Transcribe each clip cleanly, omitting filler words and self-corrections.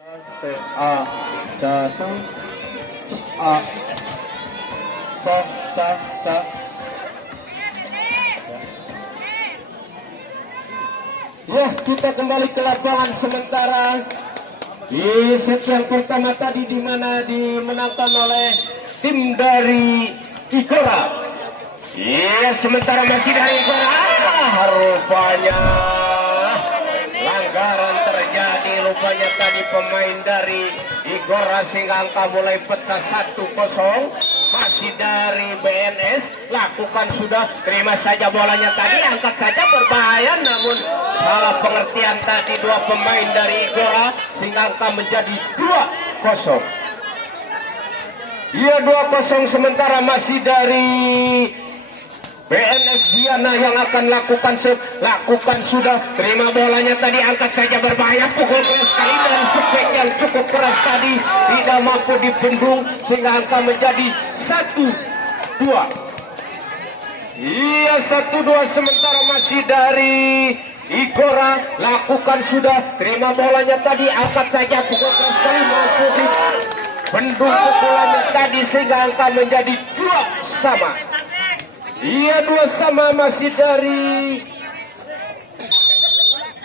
A dasar A sa ya, kita kembali ke lapangan sementara di set yang pertama tadi, di mana dimenangkan oleh tim dari Igora. Ya, sementara masih dari Igora, rupanya pelanggaran terjadi, rupanya tadi pemain dari Igora, sehingga angka mulai pecah 1-0. Masih dari BNS, lakukan sudah, terima saja bolanya tadi, angkat saja, berbahaya, namun salah pengertian tadi dua pemain dari Igora, sehingga angka menjadi 2-0. Iya, 2-0, sementara masih dari BNS Diana yang akan lakukan sudah, terima bolanya tadi, angkat saja, berbahaya, pukul keras sekali, dan spek yang cukup keras tadi tidak mampu dibendung, sehingga angka menjadi 1-2. Iya, 1-2, sementara masih dari Igora, lakukan sudah, terima bolanya tadi, angkat saja, pukul keras sekali, mampu dibendung pukulannya tadi, sehingga angka menjadi 2-2. Iya, 2-2, masih dari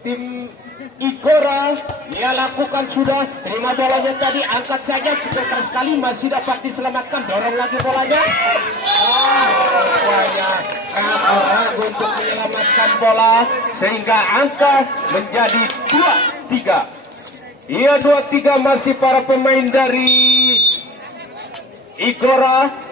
tim Igora. Ia lakukan sudah, terima bolanya tadi, angkat saja, cepat sekali, masih dapat diselamatkan, dorong lagi bolanya. Rupanya ragu untuk menyelamatkan bola, sehingga angka menjadi 2-3. Iya, 2-3, masih para pemain dari Igora.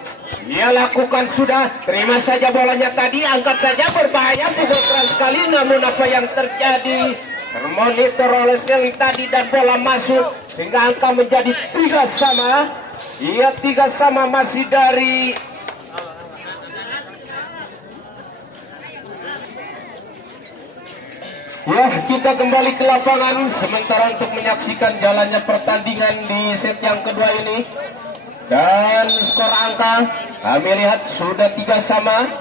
Ia lakukan sudah, terima saja bolanya tadi, angkat saja, berbahaya, pukul keras sekali, namun apa yang terjadi termonitor oleh Seling tadi dan bola masuk, sehingga angka menjadi 3-3. Ia 3-3, masih dari ya, kita kembali ke lapangan sementara untuk menyaksikan jalannya pertandingan di set yang kedua ini. Dan skor angka kami lihat sudah 3-3.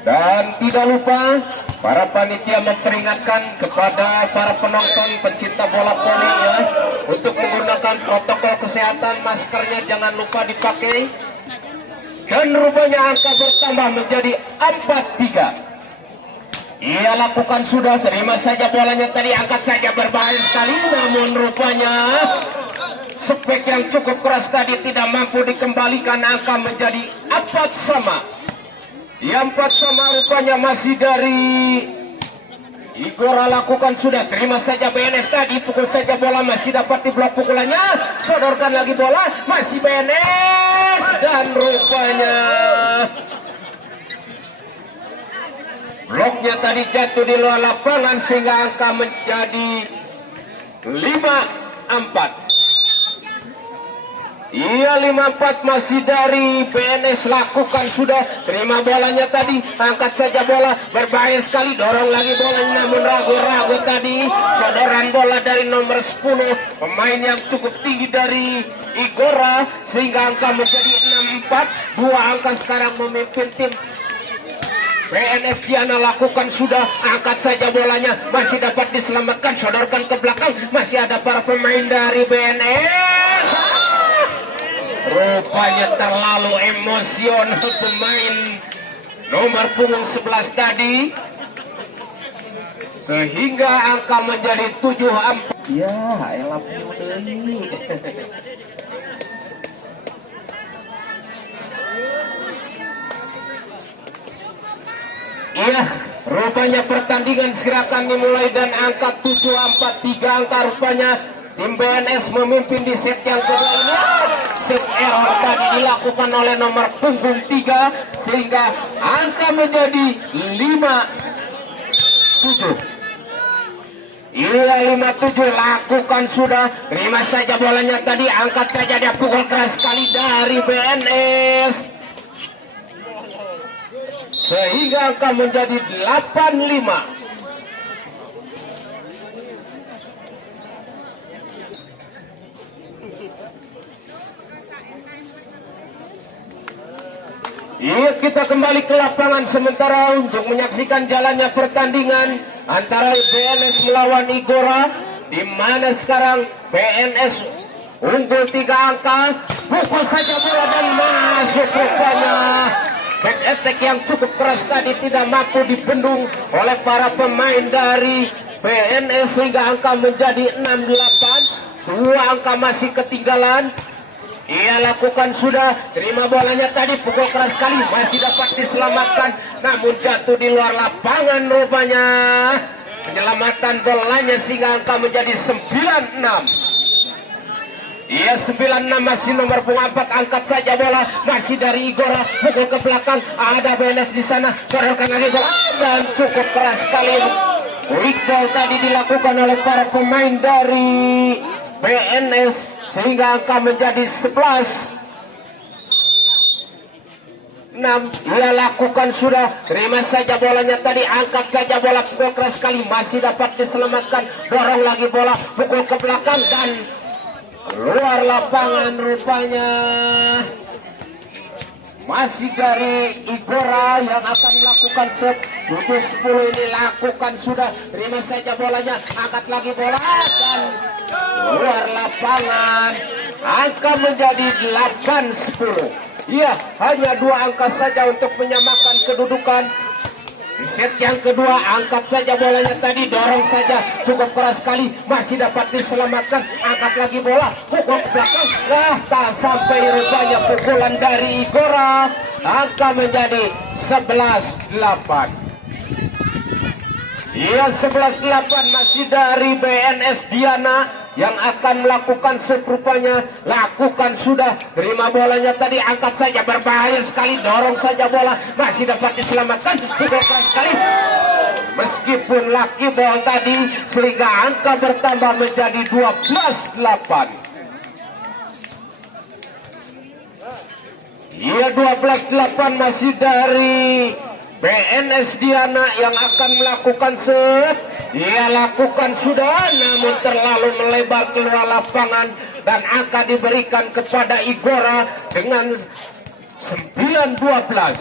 Dan tidak lupa para panitia memperingatkan kepada para penonton pencinta bola voli ya, untuk menggunakan protokol kesehatan, maskernya jangan lupa dipakai. Dan rupanya angka bertambah menjadi 4-3. Ia lakukan sudah, terima saja bolanya tadi, angkat saja, berbahaya sekali, namun rupanya spek yang cukup keras tadi tidak mampu dikembalikan, angka menjadi 4-4. Yang 4-4 rupanya masih dari Igora, lakukan sudah, terima saja BNS tadi, pukul saja bola, masih dapat diblok pukulannya, sodorkan lagi bola, masih BNS, dan rupanya bloknya tadi jatuh di luar lapangan, sehingga angka menjadi 5-4. Iya, 5-4, masih dari BNS, lakukan sudah, terima bolanya tadi, angkat saja bola, berbahaya sekali, dorong lagi bolanya, namun ragu-ragu tadi, sodoran bola dari nomor 10, pemain yang cukup tinggi dari Igora, sehingga angka menjadi 6-4. Dua angka sekarang memimpin tim BNS Diana, lakukan sudah, angkat saja bolanya, masih dapat diselamatkan, sodorkan ke belakang, masih ada para pemain dari BNS. Rupanya terlalu emosional pemain nomor punggung 11 tadi, sehingga angka menjadi 7-4. Ya, elah ini. Iya, rupanya pertandingan segera akan dimulai dan angka 7-4, 3 angka rupanya tim BNS memimpin di set yang kedua ini. Set error tadi dilakukan oleh nomor punggung 3, sehingga angka menjadi 5-7. Iya, 5-7, lakukan sudah, terima saja bolanya tadi, angkat saja, dia pukul keras sekali dari BNS, sehingga angka menjadi 8-5. Iya, kita kembali ke lapangan sementara untuk menyaksikan jalannya pertandingan antara BNS melawan Igora, di mana sekarang PNS unggul 3 angka. Pukul saja bola dan masuk rupanya. Back attack yang cukup keras tadi tidak mampu dibendung oleh para pemain dari PNS sehingga angka menjadi 6-8. 2 angka masih ketinggalan. Ia lakukan sudah, terima bolanya tadi, pukul keras sekali, masih dapat diselamatkan, namun jatuh di luar lapangan rupanya. Penyelamatan bolanya sehingga angka menjadi 9-6. Ia 9-6 masih nomor punggung 4, angkat saja bola, masih dari Igora, pukul ke belakang, ada BNS di sana, sorongkan lagi bola, dan cukup keras sekali. Quick ball tadi dilakukan oleh para pemain dari PNS sehingga angka menjadi 11-6. Ia lakukan sudah, terima saja bolanya tadi, angkat saja bola, pukul keras sekali, masih dapat diselamatkan, dorong lagi bola, pukul ke belakang dan luar lapangan rupanya. Masih dari Igora yang akan melakukan set. 7-10 ini lakukan sudah, terima saja bolanya, angkat lagi bola dan luar lapangan. Angka menjadi 8-10. Iya, hanya 2 angka saja untuk menyamakan kedudukan. Di set yang kedua, angkat saja bolanya tadi, dorong saja, cukup keras sekali, masih dapat diselamatkan, angkat lagi bola, pukul ke belakang, nah tak sampai rupanya pukulan dari Igora. Angka menjadi 11-8. Iya, 11-8 masih dari BNS Diana yang akan melakukan serupanya. Lakukan sudah, terima bolanya tadi, angkat saja, berbahaya sekali, dorong saja bola, masih dapat diselamatkan, pukul keras sekali, meskipun laki bola tadi, sehingga angka bertambah menjadi 12-8. Iya, 12-8 masih dari BNS Diana yang akan melakukan set. Ia lakukan sudah, namun terlalu melebar keluar lapangan dan akan diberikan kepada Igora dengan 9-12.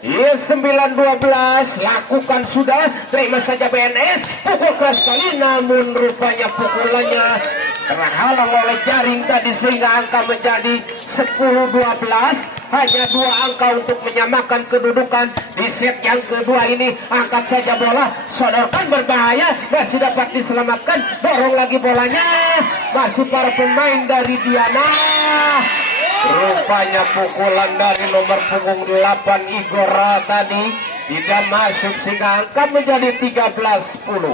Ia 9-12, lakukan sudah, terima saja BNS, pukul keras sekali, namun rupanya pukulannya terhalang oleh jaring tadi sehingga angka menjadi 10-12. Hanya 2 angka untuk menyamakan kedudukan di set yang kedua ini. Angkat saja bola, sodorkan, berbahaya, masih dapat diselamatkan, dorong lagi bolanya, masih para pemain dari Diana. Rupanya pukulan dari nomor punggung 8 Igora tadi tidak masuk sehingga angka menjadi 13-10.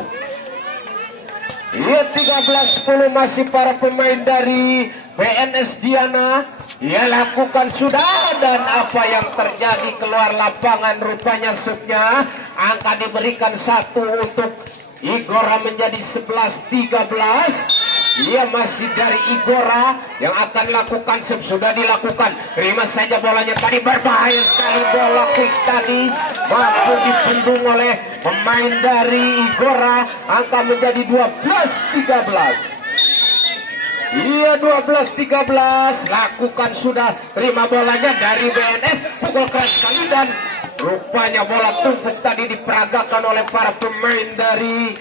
Ia 13-10 masih para pemain dari BNS Diana. Ia lakukan sudah, dan apa yang terjadi keluar lapangan rupanya setnya. Angka diberikan 1 untuk Igora menjadi 11-13. Ia masih dari Igora yang akan lakukan, sudah dilakukan, terima saja bolanya tadi, berbahaya sekali bola kick tadi, mampu dibendung oleh pemain dari Igora. Angka menjadi 12-13. Iya, 12-13, lakukan sudah, terima bolanya dari BNS, pukul keras sekali dan rupanya bola tumpuk tadi diperagakan oleh para pemain dari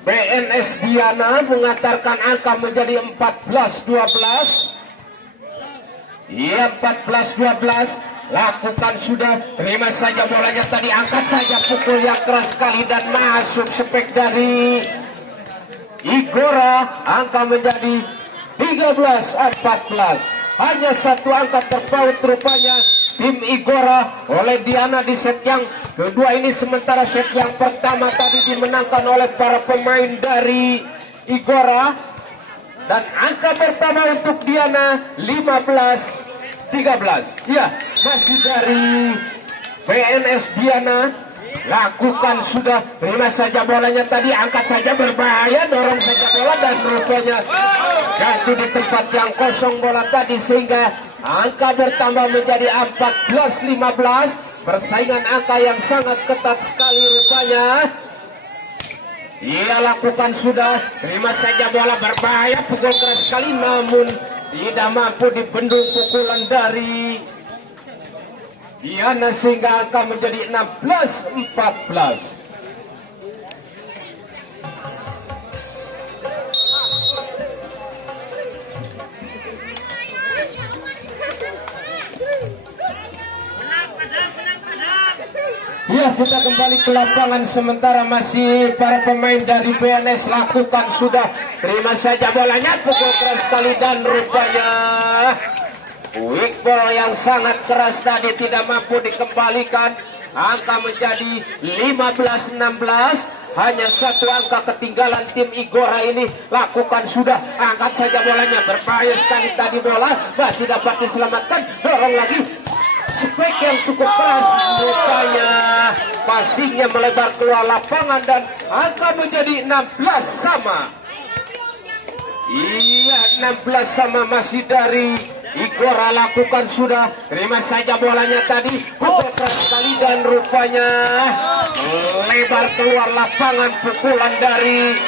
BNS Diana, mengantarkan angka menjadi 14-12. Iya, 14-12, lakukan sudah, terima saja bolanya tadi, angkat saja, pukul yang keras sekali dan masuk spek dari Igora. Angka menjadi 13-14. Hanya 1 angka terpaut rupanya tim Igora oleh Diana di set yang kedua ini, sementara set yang pertama tadi dimenangkan oleh para pemain dari Igora. Dan angka pertama untuk Diana 15-13. Ya, masih dari BNS Diana. Lakukan sudah, terima saja bolanya tadi, angkat saja, berbahaya, dorong saja bola dan rupanya jatuh di tempat yang kosong bola tadi sehingga angka bertambah menjadi 14-15. Persaingan angka yang sangat ketat sekali rupanya. Ia lakukan sudah, terima saja bola, berbahaya, pukul keras sekali, namun tidak mampu dibendung pukulan dari Diana sehingga angka menjadi 16-14. Ya, kita kembali ke lapangan sementara masih para pemain dari BNS lakukan sudah. Terima saja bolanya, pukul keras sekali dan rupanya Wickball yang sangat keras tadi tidak mampu dikembalikan. Angka menjadi 15-16. Hanya satu angka ketinggalan tim Igora ini. Lakukan sudah, angkat saja bolanya, berbahaya sekali tadi bola, masih dapat diselamatkan, dorong lagi. Spek yang cukup keras, rupanya passingnya melebar keluar lapangan dan angka menjadi 16 sama. Iya, 16 sama masih dari Igora lakukan sudah. Terima saja bolanya tadi, pukul keras sekali dan rupanya lebar keluar lapangan pukulan dari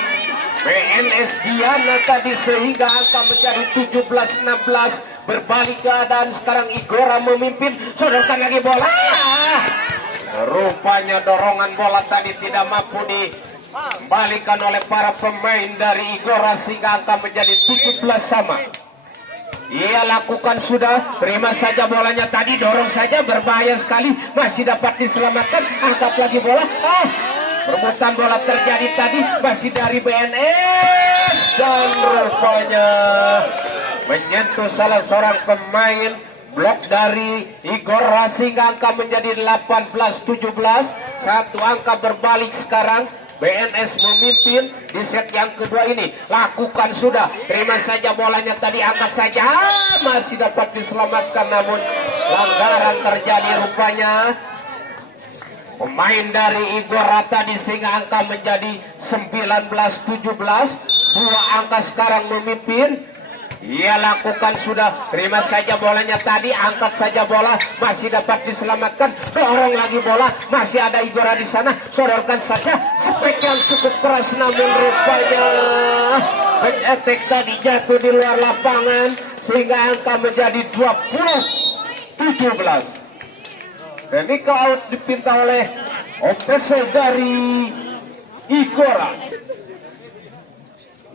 BNS Diana tadi sehingga angka menjadi 17-16. Berbalik keadaan sekarang Igora memimpin. Sodorkan lagi bola. Rupanya dorongan bola tadi tidak mampu dikembalikan oleh para pemain dari Igora sehingga angka menjadi 17 sama. Ia lakukan sudah. Terima saja bolanya tadi, dorong saja, berbahaya sekali, masih dapat diselamatkan. Angkat lagi bola. Perebutan bola terjadi tadi masih dari BNS dan rupanya menyentuh salah seorang pemain blok dari Igora sehingga angka menjadi 18-17. Satu angka berbalik sekarang. BNS memimpin di set yang kedua ini. Lakukan sudah. Terima saja bolanya tadi, angkat saja, masih dapat diselamatkan namun pelanggaran terjadi rupanya pemain dari Igora tadi sehingga angka menjadi 19-17. Dua angka sekarang memimpin. Ia lakukan sudah. Terima saja bolanya tadi, angkat saja bola, masih dapat diselamatkan, dorong lagi bola, masih ada Igora di sana, sodorkan saja. Spek yang cukup keras namun rupanya efek tadi jatuh di luar lapangan sehingga angka menjadi 20-17. Ketika out dipinta oleh official dari Igora.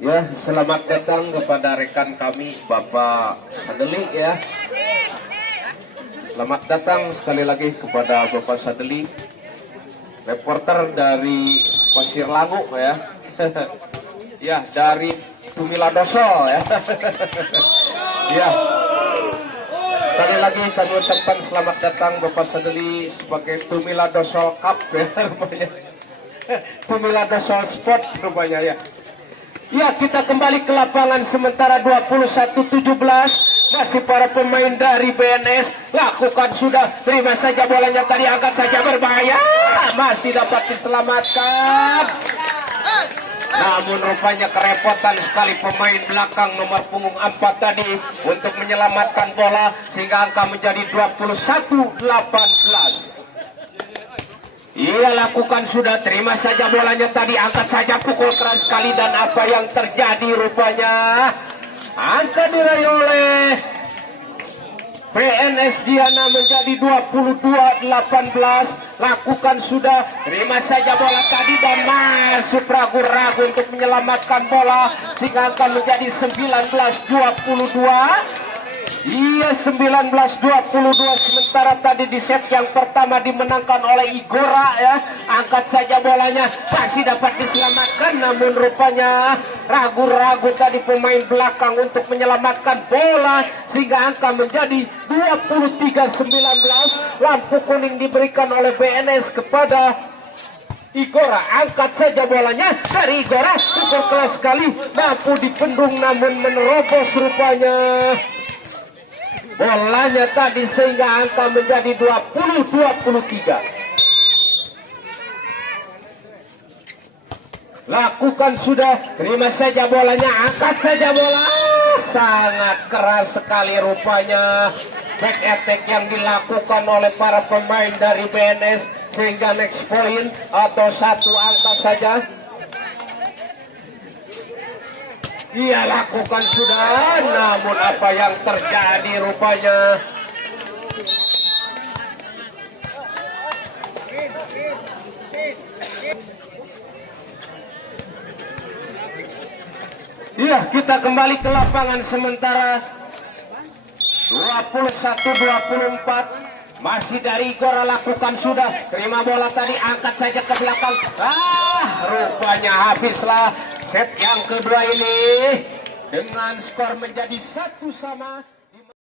Ya, selamat datang kepada rekan kami Bapak Sadeli ya. Selamat datang sekali lagi kepada Bapak Sadeli, reporter dari Pasir Lagu ya. Ya, dari Tumiladoso ya. Ya. Sekali lagi kami ucapkan selamat datang Bapak Sadeli sebagai Tumiladoso Cup ya rupanya. Tumiladoso Sport rupanya ya. Ya, kita kembali ke lapangan sementara 21-17. Masih para pemain dari BNS lakukan sudah. Terima saja bolanya tadi, angkat saja, berbahaya, masih dapat diselamatkan. Namun rupanya kerepotan sekali pemain belakang nomor punggung 4 tadi untuk menyelamatkan bola sehingga angka menjadi 21-18. Ia lakukan sudah. Terima saja bolanya tadi, angkat saja, pukul keras sekali dan apa yang terjadi rupanya angka diraih oleh BNS Diana menjadi 22-18. Lakukan sudah. Terima saja bola tadi dan masuk ragu-ragu untuk menyelamatkan bola sehingga akan menjadi 19-22. Iya, 19-22 sementara tadi di set yang pertama dimenangkan oleh Igora ya. Angkat saja bolanya, masih dapat diselamatkan namun rupanya ragu-ragu tadi pemain belakang untuk menyelamatkan bola sehingga angka menjadi 23-19. Lampu kuning diberikan oleh BNS kepada Igora. Angkat saja bolanya dari Igora, super keras sekali, mampu dipendung namun menerobos rupanya bolanya tadi sehingga angka menjadi 20-23. Lakukan sudah. Terima saja bolanya, angkat saja bola, sangat keras sekali rupanya back attack yang dilakukan oleh para pemain dari BNS sehingga next point atau satu angka saja. Ia lakukan sudah, namun apa yang terjadi rupanya iya, kita kembali ke lapangan sementara 21-24. Masih dari Gora lakukan sudah. Terima bola tadi, angkat saja ke belakang. Rupanya habislah set yang kedua ini. Dengan skor menjadi 1-1.